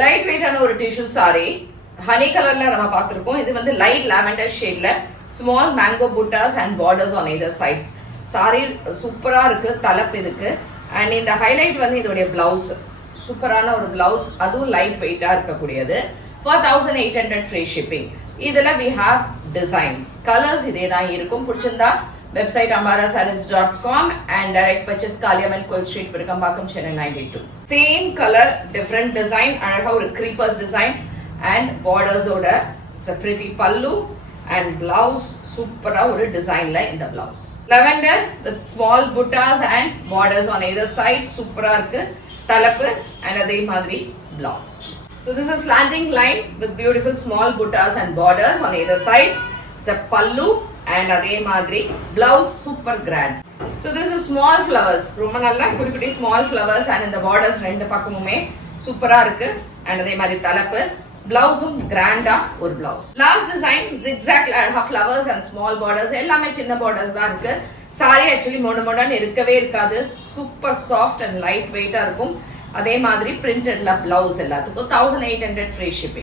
Light வெயிட்டான ஒரு tissue sorry honey கலர்ல நம்ம பார்த்திருக்கோம். இது வந்து light lavender ஷேட்ல small mango buttas and borders on either sides. Sorry சூப்பரா இருக்கு. தலைப்பு இதுக்கு அண்ட் இந்த ஹைலைட் வந்து இதோடைய பிளவுஸ் சூப்பரான ஒரு பிளவுஸ், அதுவும் லைட் வெயிட்டா இருக்கக்கூடியது. 4800 ஃப்ரீ ஷிப்பிங். இதுல we have designs, colors இதே தான் இருக்கும். பிடிச்சிருந்தா website ambarasarees.com and direct purchase Kaliamman Koil street Virugambakkam Chennai 92. Same colour different design, அழகா ஒரு creepers டிசைன் and borders ஓட it's a pretty pallu and blouse சூப்பரா ஒரு டிசைன்ல இந்த blouse. lavender with small buttas and borders on either side சூப்பரா இருக்கு. தலைப்பு and அதே மாதிரி blouse. So this is slanting line with beautiful small buttas and borders on either sides. It's a pallu and அதே மாதிரி blouse super grand. So this is small flowers. ரொம்ப நல்லா குட்டி குட்டி small flowers and இந்த borders ரெண்டு பக்கமுமே சூப்பரா இருக்கு and அதே மாதிரி தலைப்பு பிளவுஸும் கிராண்டா ஒரு பிளவுஸ். லாஸ்ட் டிசைன் zigzag அழகா flowers and small borders, எல்லாமே சின்ன borders தான் இருக்கு. சாரி ஆக்சுவலி மொடன்னு இருக்கவே இருக்காது. சூப்பர் சாஃப்ட் அண்ட் லைட் வெயிட்டா இருக்கும். அதே மாதிரி பிரிண்டட்ல பிளவுஸ் எல்லாத்துக்கும் 1800 ஃப்ரீ ஷிப்பிங்.